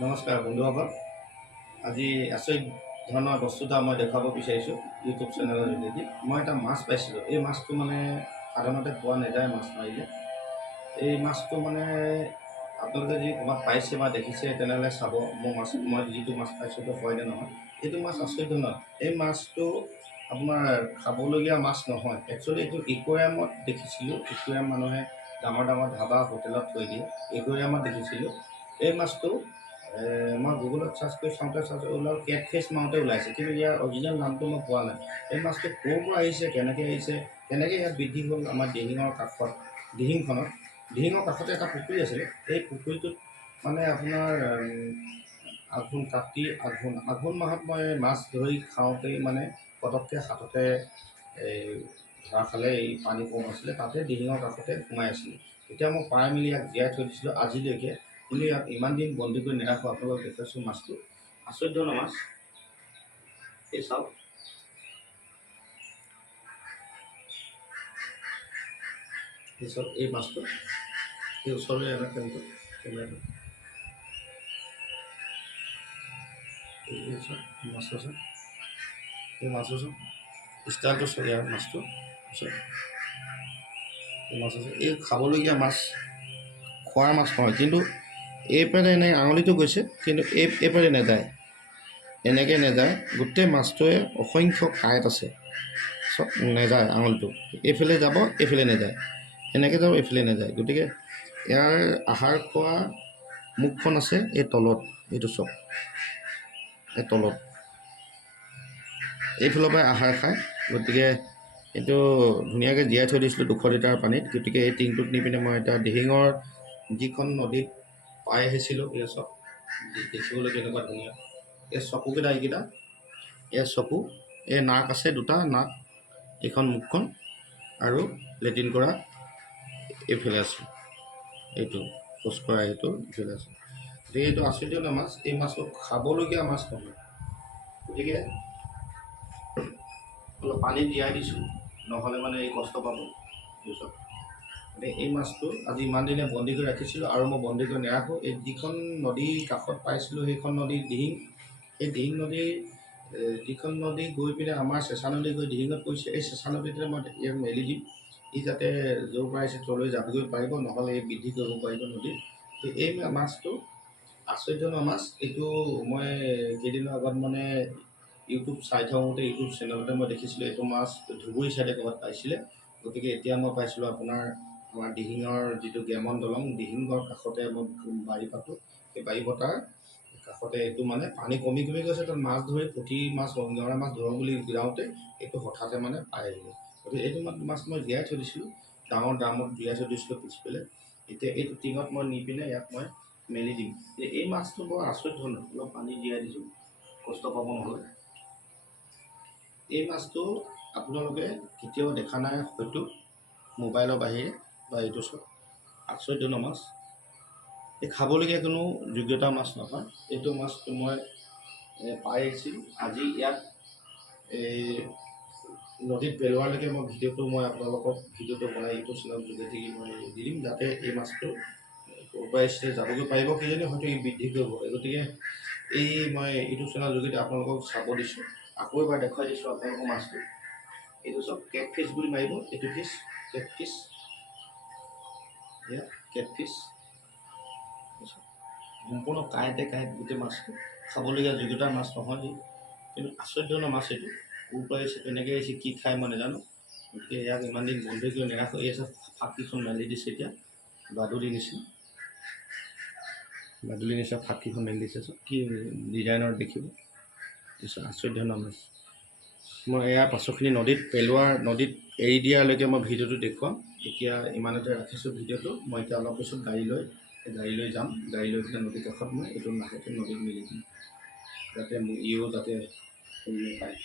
নমস্কাৰ বন্ধুসকল। আজি আচৰিত ধৰণৰ বস্তু এটা মই দেখুৱাব বিচাৰিছোঁ ইউটিউব চেনেলৰ যোগেদি। মই এটা মাছ পাইছিলোঁ। এই মাছটো মানে সাধাৰণতে পোৱা নাযায় মাছ মাৰিলে। এই মাছটো মানে আপোনালোকে যদি ক'ৰবাত পাইছে বা দেখিছে তেনেহ'লে চাব মই যিটো মাছ পাইছোঁ সেইটো হয় নে নহয়। এইটো মাছ আচৰিত ধৰণৰ। এই মাছটো আপোনাৰ খাবলগীয়া মাছ নহয়। একচুৱেলি এইটো ইকুৱেৰিয়ামত দেখিছিলোঁ। ইকুৱেৰিয়াম মানুহে ডাঙৰ ডাঙৰ ধাবা হোটেলত থৈ দিয়ে। ইকুৱেৰিয়ামত দেখিছিলোঁ এই মাছটো। মই গুগলত চাৰ্চ কৰি চাওঁতে ওলাল কেটফিছ মাৰোঁতে ওলাইছে, কিন্তু ইয়াৰ অৰিজিনেল নামটো মই পোৱা নাই। এই মাছটো ক'ৰ পৰা আহিছে, কেনেকৈ ইয়াত বৃদ্ধি হ'ল আমাৰ দিহিঙৰ কাষত, দিহিঙৰ কাষতে এটা পুখুৰী আছিলে। এই পুখুৰীটোত মানে আপোনাৰ আঘোণ মাহত মই মাছ ধৰি খাওঁতেই মানে পটককৈ হাততে ধৰা খালে। এই পানী কম আছিলে, তাতে দিহিঙৰ কাষতে সোমাই আছিলোঁ। তেতিয়া মই পাই মেলি ইয়াক জীয়াই থৈ দিছিলোঁ আজিলৈকে। কিন্তু ইয়াক ইমান দিন বন্দী কৰি নাৰাখোঁ। আপোনালোকক দেখুৱাইছোঁ মাছটো, আচৰিত ধৰণৰ মাছ। এই চাওক, এই মাছটো এই ওচৰলৈ আনা কেমেৰাটো মাছটো চাওক, এই মাছটো চাওক, ষ্টাইলটো চাওক ইয়াৰ মাছটো এই মাছ আছে। এই খাবলগীয়া মাছ, খোৱাৰ মাছ নহয়, কিন্তু এইপাৰে এনে আঙুলিটো গৈছে, কিন্তু এইপাৰে নাযায়, এনেকৈ নাযায়। গোটেই মাছটোৱে অসংখ্য কাঁইট আছে, চব নাযায় আঙুলিটো। এইফালে যাব, এইফালে নাযায়, এনেকৈ যাব, এইফালে নাযায়। গতিকে ইয়াৰ আহাৰ খোৱা মুখখন আছে এই তলত, এইটো চব এই তলত, এইফালৰ পৰাই আহাৰ খায়। গতিকে এইটো ধুনীয়াকৈ জীয়াই থৈ দিছিলোঁ 200 লিটাৰ পানীত। গতিকে এই টিংটোত নি পিনে মই এটা দিহিঙৰ যিখন নদীত পাই আহিছিলোঁ। এই চব দেখিবলৈ কেনেকুৱা ধুনীয়া। এই চকুকেইটা, এই চকু, এই নাক আছে, দুটা নাক, এইখন মুখখন, আৰু লেট্ৰিন কৰা এইফালে আছে, এইটো শৌচ কৰা এইটো এইফালে আছে। গতিকে এইটো আচৰিত মাছ। এই মাছটো খাবলগীয়া মাছ নহয়। গতিকে অলপ পানীত তিয়াই দিছোঁ, নহ'লে মানে এই কষ্ট পাব। পিছত গতিকে এই মাছটো আজি ইমান দিনে বন্দী কৰি ৰাখিছিলোঁ, আৰু মই বন্দী কৰি নাৰাখোঁ। এই যিখন নদীৰ কাষত পাইছিলোঁ সেইখন নদীৰ দিহিং। এই দিহিং নদীৰ যিখন নদী গৈ পিনে আমাৰ চেঁচা নদী গৈ দিহিঙত পৰিছে, এই চেঁচা নদীতে মই ইয়াক মেলি দিম। ই যাতে য'ৰ পৰা আহিছে তলৈ যাবগৈ পাৰিব, নহ'লে এই বৃদ্ধি কৰিব পাৰিব নদীত। এই মাছটো আচৰিত ধৰণৰ মাছ। এইটো মই কেইদিনৰ আগত মানে ইউটিউব চাই থাকোঁতে ইউটিউব চেনেলতে মই দেখিছিলোঁ এইটো মাছ ধুবুৰী চাইডে ক'ৰবাত পাইছিলে। গতিকে এতিয়া মই পাইছিলোঁ আপোনাৰ আমাৰ দিহিঙৰ যিটো গেমন দলং, দিহিঙৰ কাষতে মই বাৰী পাতোঁ। সেই বাৰী পতাৰ কাষতে এইটো মানে পানী কমি গৈছে, তাত মাছ ধৰি পুঠি মাছ, ৰঙিয়ৰা মাছ ধৰোঁ বুলি যাওঁতে এইটো হঠাতে মানে পাই আহিলোঁ। গতিকে এইটো মাছ মই জীয়াই থৈ দিছিলোঁ, ডাঙৰ ড্ৰামত জীয়াই থৈ দিছিলোঁ পিছফালে। এতিয়া এইটো টিঙত মই নি পিনে ইয়াক মই মেলি দিম। এই মাছটো বৰ আচৰিত ধৰণৰ। অলপ পানী জীয়াই দিছোঁ, কষ্ট পাব নহ'লে। এই মাছটো আপোনালোকে কেতিয়াও দেখা নাই হয়তো মোবাইলৰ বাহিৰে, বা এইটো চব আচৰিত ধৰণৰ মাছ। এই খাবলগীয়া কোনো যোগ্যতাৰ মাছ নহয়। এইটো মাছটো মই পাই আহিছিলোঁ। আজি ইয়াত এই নদীত পেলোৱালৈকে মই আপোনালোকক ভিডিঅ'টো বনাই ইউটিউব চেনেলৰ যোগেদি মই দি দিম, যাতে এই মাছটো ক'ৰ পৰা আহিছে যাবগৈ পাৰিব, কিজানি হয়তো ই বৃদ্ধি কৰিব। গতিকে এই মই ইউটিউব চেনেলৰ যোগেদি আপোনালোকক চাব দিছোঁ। আকৌ এবাৰ দেখুৱাই দিছোঁ আপোনালোকৰ মাছটো। এইটো চব কেটফিছ বুলি মাৰিব, এইটো ফিছ কেটফিছ, এয়া কেটফিছ। সম্পূৰ্ণ কাঁইট গোটেই মাছটো। খাবলগীয়া যোগ্যতাৰ মাছ নহয়, কিন্তু আচৰিত ধৰণৰ মাছ। এইটো ক'ৰ পৰা আহিছে, কেনেকৈ আহিছে, কি খায় মই নাজানো। গতিকে ইয়াক ইমান দিন বন্ধী কৰি নাৰাখোঁ। এই চব ফাঁককেইখন মেলি দিছে, এতিয়া বাদুলি নিচিনা ফাঁককেইখন মেলি দিছে। চব কি ডিজাইনৰ দেখিব, আচৰিত ধৰণৰ মাছ। মই ইয়াৰ পাছৰখিনি নদীত এৰি দিয়ালৈকে মই ভিডিঅ'টো দেখুৱাম। এতিয়া ইমানতে ৰাখিছোঁ ভিডিঅ'টো। মই এতিয়া অলপ পিছত গাড়ী লৈ যাম। গাড়ী লৈ পেলাই নদীৰ কাষত মই এইটো লাহেকৈ নদীত মেলি দিম, যাতে ইও যাতে পায়।